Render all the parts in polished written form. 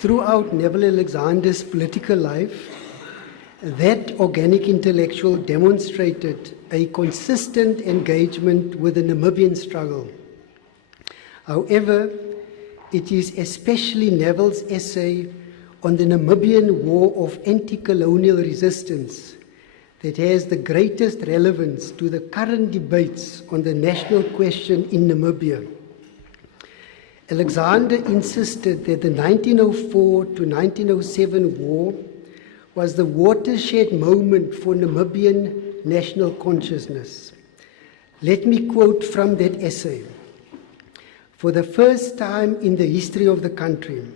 Throughout Neville Alexander's political life, that organic intellectual demonstrated a consistent engagement with the Namibian struggle. However, it is especially Neville's essay on the Namibian War of Anti-Colonial Resistance that has the greatest relevance to the current debates on the national question in Namibia. Alexander insisted that the 1904 to 1907 war was the watershed moment for Namibian national consciousness. Let me quote from that essay. For the first time in the history of the country,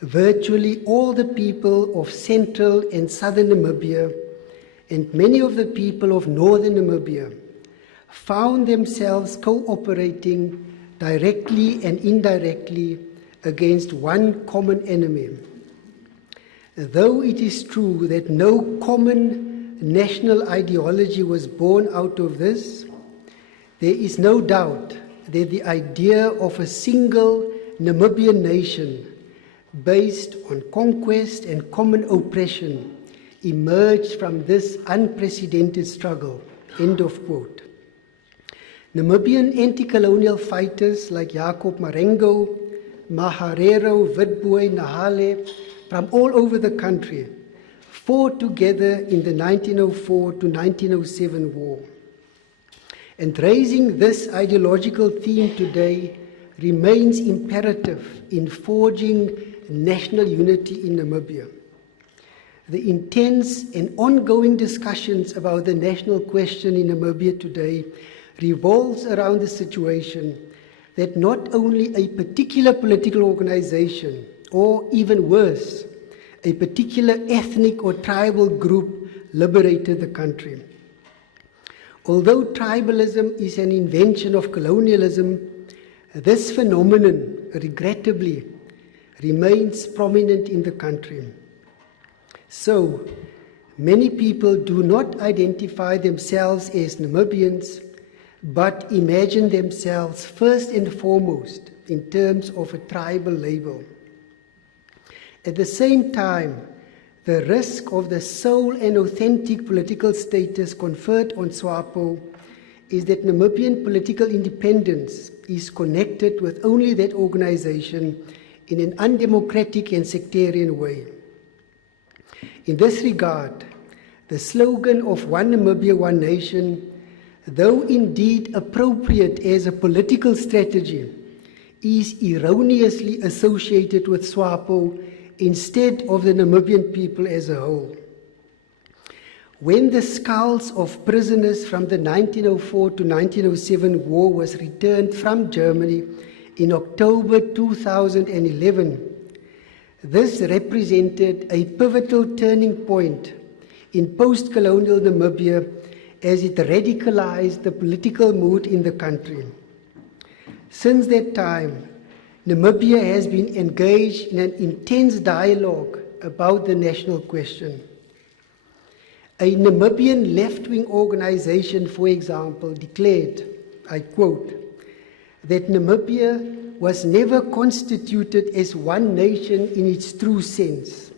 virtually all the people of central and southern Namibia and many of the people of northern Namibia found themselves cooperating directly and indirectly against one common enemy. Though it is true that no common national ideology was born out of this, there is no doubt that the idea of a single Namibian nation based on conquest and common oppression emerged from this unprecedented struggle. End of quote. Namibian anti-colonial fighters like Jacob Marengo, Maharero, Witbooi, Nahale, from all over the country fought together in the 1904 to 1907 war. And raising this ideological theme today remains imperative in forging national unity in Namibia. The intense and ongoing discussions about the national question in Namibia today revolves around the situation that not only a particular political organization, or even worse, a particular ethnic or tribal group liberated the country. Although tribalism is an invention of colonialism, this phenomenon, regrettably, remains prominent in the country. So, many people do not identify themselves as Namibians, but imagine themselves first and foremost in terms of a tribal label. At the same time, the risk of the sole and authentic political status conferred on SWAPO is that Namibian political independence is connected with only that organization in an undemocratic and sectarian way. In this regard, the slogan of One Namibia, One Nation, though indeed appropriate as a political strategy, is erroneously associated with SWAPO instead of the Namibian people as a whole. When the skulls of prisoners from the 1904 to 1907 war was returned from Germany in October 2011, this represented a pivotal turning point in post-colonial Namibia as it radicalized the political mood in the country. Since that time, Namibia has been engaged in an intense dialogue about the national question. A Namibian left-wing organization, for example, declared, I quote, that Namibia was never constituted as one nation in its true sense.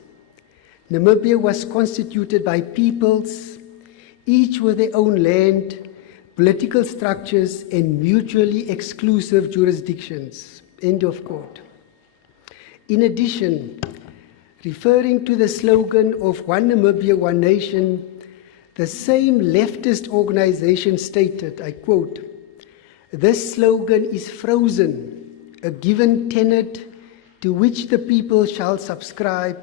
Namibia was constituted by peoples, each with their own land, political structures, and mutually exclusive jurisdictions. End of quote. In addition, referring to the slogan of One Namibia, One Nation, the same leftist organization stated, I quote, "This slogan is frozen, a given tenet to which the people shall subscribe,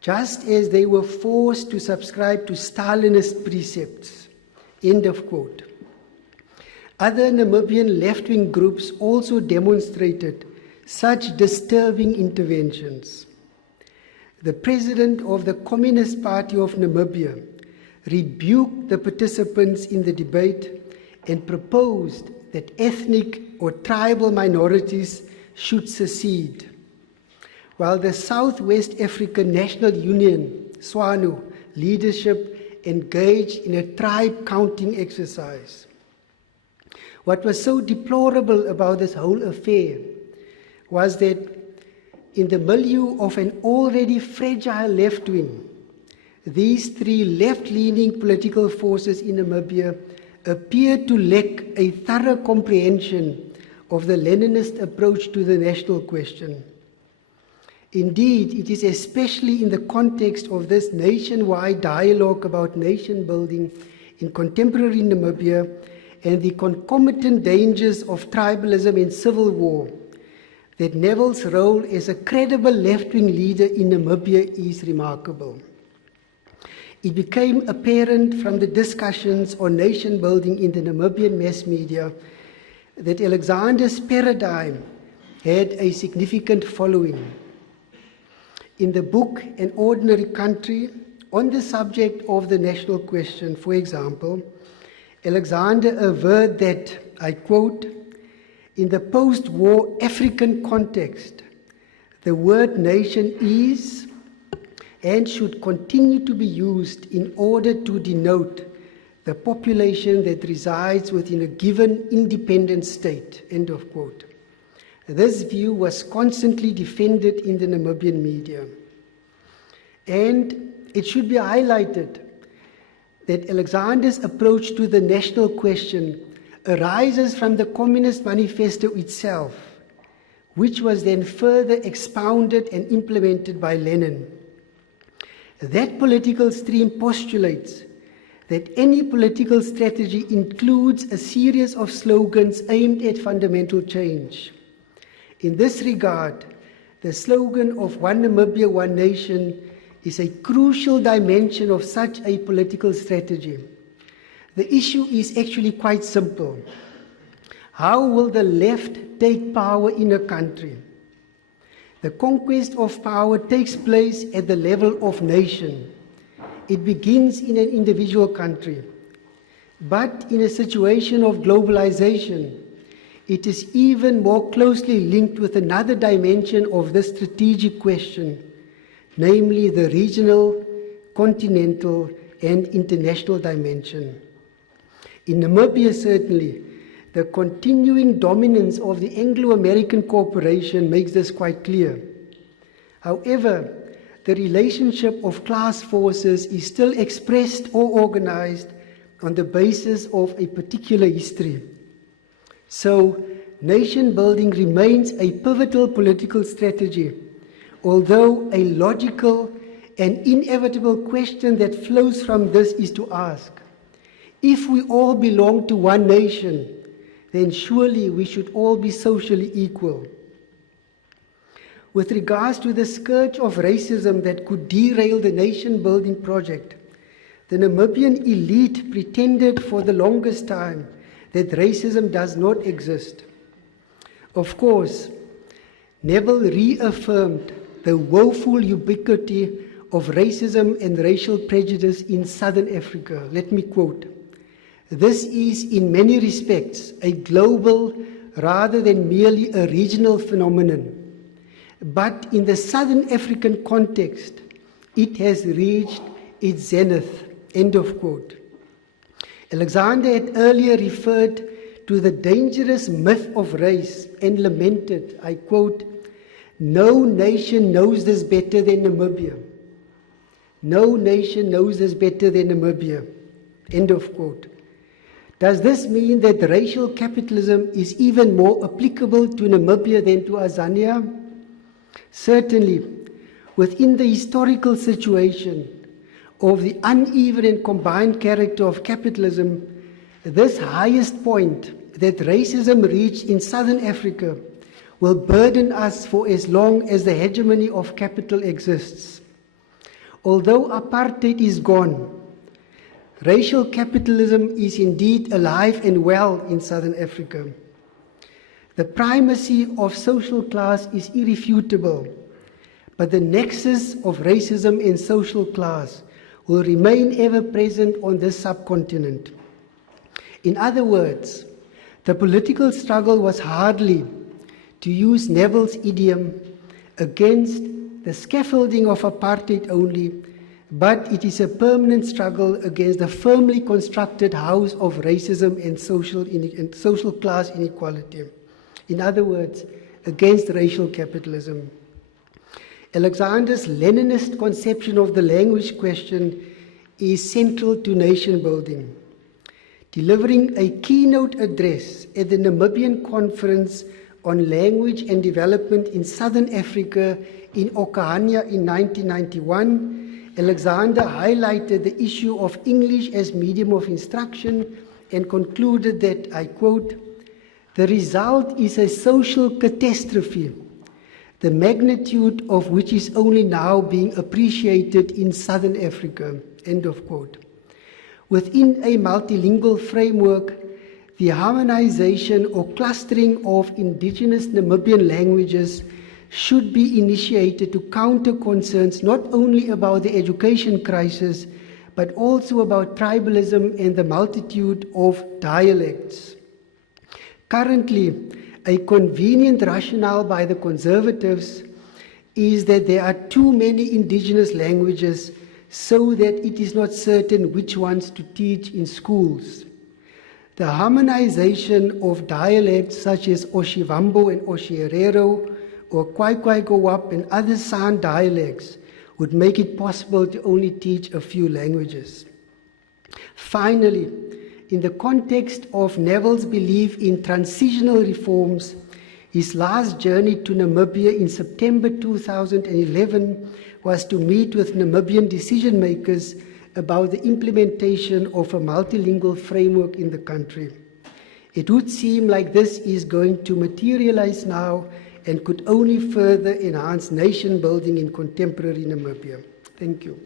just as they were forced to subscribe to Stalinist precepts." End of quote. Other Namibian left-wing groups also demonstrated such disturbing interventions. The president of the Communist Party of Namibia rebuked the participants in the debate and proposed that ethnic or tribal minorities should secede, while the Southwest African National Union, SWANU, leadership engaged in a tribe-counting exercise. What was so deplorable about this whole affair was that In the milieu of an already fragile left wing, these three left-leaning political forces in Namibia appear to lack a thorough comprehension of the Leninist approach to the national question. Indeed, it is especially in the context of this nationwide dialogue about nation building in contemporary Namibia and the concomitant dangers of tribalism and civil war that Neville's role as a credible left-wing leader in Namibia is remarkable. It became apparent from the discussions on nation building in the Namibian mass media that Alexander's paradigm had a significant following. In the book An Ordinary Country, on the subject of the national question, for example, Alexander averred that, I quote, "In the post-war African context, the word nation is and should continue to be used in order to denote the population that resides within a given independent state," end of quote. This view was constantly defended in the Namibian media. And it should be highlighted that Alexander's approach to the national question arises from the Communist Manifesto itself, which was then further expounded and implemented by Lenin. That political stream postulates that any political strategy includes a series of slogans aimed at fundamental change. In this regard, the slogan of One Namibia, One Nation is a crucial dimension of such a political strategy. The issue is actually quite simple. How will the left take power in a country? The conquest of power takes place at the level of nation. It begins in an individual country. But in a situation of globalization, it is even more closely linked with another dimension of this strategic question, namely the regional, continental, and international dimension. In Namibia, certainly, the continuing dominance of the Anglo-American corporation makes this quite clear. However, the relationship of class forces is still expressed or organized on the basis of a particular history. So, nation building remains a pivotal political strategy, although a logical and inevitable question that flows from this is to ask, if we all belong to one nation, then surely we should all be socially equal. With regards to the scourge of racism that could derail the nation-building project, the Namibian elite pretended for the longest time that racism does not exist. Of course, Neville reaffirmed the woeful ubiquity of racism and racial prejudice in Southern Africa. Let me quote, "This is in many respects a global rather than merely a regional phenomenon. But in the Southern African context, it has reached its zenith," end of quote. Alexander had earlier referred to the dangerous myth of race and lamented, I quote, "No nation knows this better than Namibia. No nation knows this better than Namibia," end of quote. Does this mean that racial capitalism is even more applicable to Namibia than to Azania? Certainly, within the historical situation of the uneven and combined character of capitalism, this highest point that racism reached in Southern Africa will burden us for as long as the hegemony of capital exists. Although apartheid is gone, racial capitalism is indeed alive and well in Southern Africa. The primacy of social class is irrefutable, but the nexus of racism and social class will remain ever present on this subcontinent. In other words, the political struggle was hardly, to use Neville's idiom, against the scaffolding of apartheid only, but it is a permanent struggle against the firmly constructed house of racism and social class inequality. In other words, against racial capitalism. Alexander's Leninist conception of the language question is central to nation building. Delivering a keynote address at the Namibian Conference on Language and Development in Southern Africa in Okahania in 1991, Alexander highlighted the issue of English as medium of instruction and concluded that, I quote, "The result is a social catastrophe, the magnitude of which is only now being appreciated in Southern Africa," end of quote. Within a multilingual framework, the harmonization or clustering of indigenous Namibian languages should be initiated to counter concerns not only about the education crisis, but also about tribalism and the multitude of dialects. Currently, a convenient rationale by the conservatives is that there are too many indigenous languages so that it is not certain which ones to teach in schools. The harmonization of dialects such as Oshivambo and Oshierero or Kwaikwaikowap and other San dialects would make it possible to only teach a few languages. Finally, in the context of Neville's belief in transitional reforms, his last journey to Namibia in September 2011 was to meet with Namibian decision makers about the implementation of a multilingual framework in the country. It would seem like this is going to materialize now and could only further enhance nation building in contemporary Namibia. Thank you.